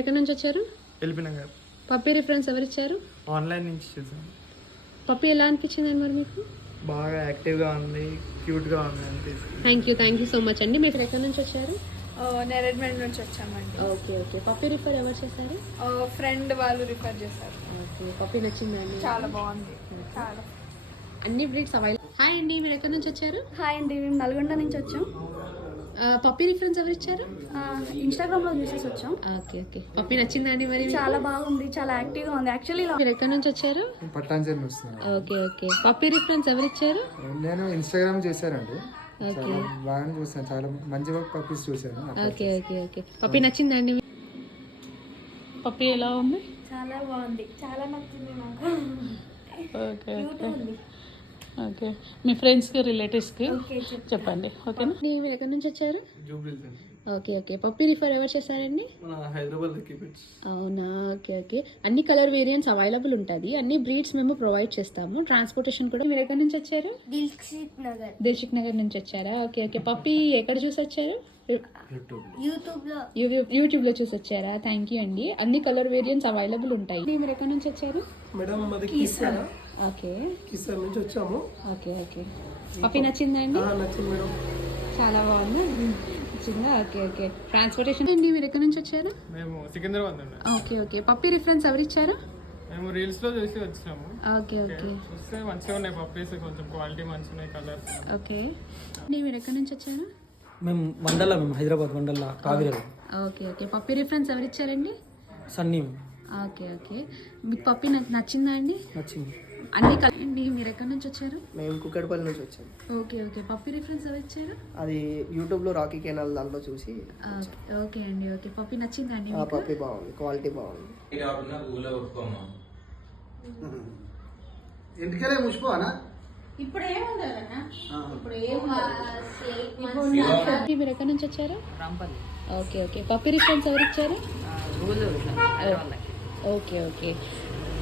ఎక్కడి నుంచి వచ్చారు? ఎల్బీనగర్. పప్పీ రిఫరెన్స్ ఎవరు ఇచ్చారు? ఆన్లైన్ నుంచి చూసాను. పప్పీ ఎలా అనిపించింది మరి మీకు? బాగా యాక్టివ్గా ఉంది, క్యూట్గా ఉంది అనిపిస్తుంది. థ్యాంక్ యూ సో మచ్ అండి. మీరు ఎక్కడి నుంచి వచ్చారు? నేరేడ్మెంట్ నుంచి వచ్చామండి. ఓకే. పప్పీ రిఫర్ ఎవరు చేశారు? ఫ్రెండ్ వాళ్ళు రిఫర్ చేశారు. ఓకే. పప్పీ నచ్చిందండి? చాలా బాగుంది. చాలా అన్ని బ్రీడ్స్ అవైలబుల్. హాయ్ అండి, మీరు ఎక్కడి నుంచి వచ్చారు? హాయ్ అండి, మేము నల్గొండ నుంచి వచ్చాం. పప్పీ రిఫరెన్స్ ఎవరు ఇచ్చారు? ఇన్స్టాగ్రామ్ లో చూసేసి వచ్చాం. ఓకే. పప్పీ నచ్చిందండి మరి? చాలా బాగుంది, చాలా యాక్టివ్ గా ఉంది. యాక్చువల్లీ మీరు ఎక్కడి నుంచి వచ్చారు? పట్టాంజలి వస్తున్నాను. ఓకే. పప్పీ రిఫరెన్స్ ఎవరు ఇచ్చారు? నేను ఇన్స్టాగ్రామ్ చూసానండి. ఓకే. బాగానే చూసాను, చాలా మంచిగా పప్పీస్ చూసాను. ఓకే. పప్పీ నచ్చిందండి? పప్పీ ఎలా ఉంది? చాలా బాగుంది, చాలా నచ్చింది నాకు. ఓకే. మీ ఫ్రెండ్స్కి రిలేటివ్స్కి ఓకే, చెప్పండి. ఓకేనా? మీరు ఎక్కడి నుంచి వచ్చారు? జూబ్లీస్ అండి. ఓకే. పప్పీ రిఫర్ ఎవరు చేశారండి? మన హైదరాబాద్ లక్కీ పెట్స్. అవునా? ఓకే. అన్ని కలర్ వేరియంట్స్ అవైలబుల్ ఉంటుంది. అన్ని బ్రీడ్స్ మేము ప్రొవైడ్ చేస్తాము. ట్రాన్స్పోర్టేషన్ కూడా. మీరు ఎక్కడి నుంచి వచ్చారు? దిల్షుక్ నగర్ నుంచి వచ్చారా? ఓకే. పప్పీ ఎక్కడ చూసి వచ్చారు? యూట్యూబ్ లో చూసి వచ్చారా? థ్యాంక్ యూ అండి. అన్ని కలర్ వేరియంట్స్ అవైలబుల్ ఉంటాయి. మీరు ఎక్కడి నుంచి వచ్చారు? మేడం మాది కిసార్. ఓకే. కిసార్ నుంచి వచ్చాము. ఓకే. పప్పీ నచ్చిందండి? నచ్చింది మేడం. చాలా బాగుంది. నచ్చిందా? ఓకే. ట్రాన్స్పోర్టేషన్ అండి. మీరు ఎక్కడి నుంచి వచ్చారు? మేము సికింద్రాబాద్ అండి. ఓకే. పప్పీ రిఫరెన్స్ ఎవరు ఇచ్చారు? మేము రీల్స్ లో చూసి వచ్చాము. ఓకే. చూస్తే మంచిగా ఉన్నాయి పప్పీస్, కొంచెం క్వాలిటీ మంచిగా ఉన్నాయి, కలర్స్. ఓకే. మీరు ఎక్కడి నుంచి వచ్చారు? మేము హైదరాబాద్ మండల కావిరలు. ఓకే. పప్పీ రిఫరెన్స్ ఎవరు ఇచ్చారండి? సన్నీ. ఓకే. మీకు పప్పీ నచ్చిందా అండి? నచ్చింది. అన్ని అండి. మీరు ఎక్కడి నుంచి వచ్చారు? మేము కుక్కడపల్లి నుంచి వచ్చాము. ఓకే. పప్పీ రిఫరెన్స్ ఎవరు ఇచ్చారు? అది యూట్యూబ్లో రాకీ కెనాల్ దాంట్లో చూసి. ఓకే అండి. పప్పీ నచ్చిందా అండి? పప్పీ బాగుంది, క్వాలిటీ బాగుంది. ఇంటికెళ్ళే ముచ్చిపోనా? మీరు ఎక్కడి నుంచి వచ్చారు? ఓకే. పప్పీ రిఫరెన్స్ ఎవరు ఇచ్చారు? ఓకే.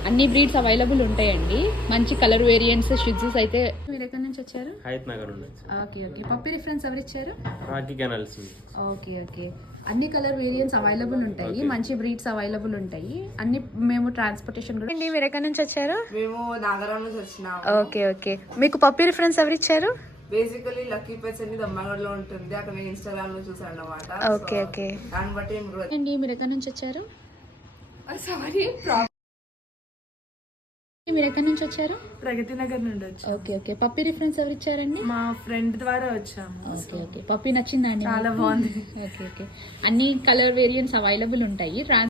అన్ని బ్రీడ్స్ అవైలబుల్ ఉంటాయండి. మంచి కలర్ వేరియంట్స్ షిట్జూస్ అయితే. మీరు ఎక్కడి నుంచి వచ్చారు? హైత్ నగర్ నుంచి. ఓకే. పప్పీ రిఫరెన్స్ ఎవరు ఇచ్చారు? Rocky canals. ఓకే. అన్ని కలర్ వేరియంట్స్ అవైలబుల్ ఉంటాయి. మంచి బ్రీడ్స్ అవైలబుల్ ఉంటాయి. అన్ని మేము ట్రాన్స్పోర్టేషన్ కూడా. మీరు ఎక్కడి నుంచి వచ్చారు? మేము నాగరం నుంచి వచ్చినాము. ఓకే. మీకు పప్పీ రిఫరెన్స్ ఎవరు ఇచ్చారు? బేసికలీ లక్కీ పెట్స్ అని దమ్మగడ్ లో ఉంటుంది. అక్కడ నేను ఇన్స్టాగ్రామ్ లో చూసాను అన్నమాట. ఓకే. దాన్ని బట్టి మీరు ఎక్కడి నుంచి వచ్చారు? సారీ, మీరు ఎక్కడి నుంచి వచ్చారు? ప్రగతి నగర్ నుండి వచ్చాం. ఓకే. పప్పీ రిఫరెన్స్ ఎవరు ఇచ్చారండి? మా ఫ్రెండ్ ద్వారా వచ్చాము. ఓకే. పప్పీ నచ్చిందా అండి? చాలా బాగుంది. ఓకే. అన్ని కలర్ వేరియంట్స్ అవైలబుల్ ఉంటాయి.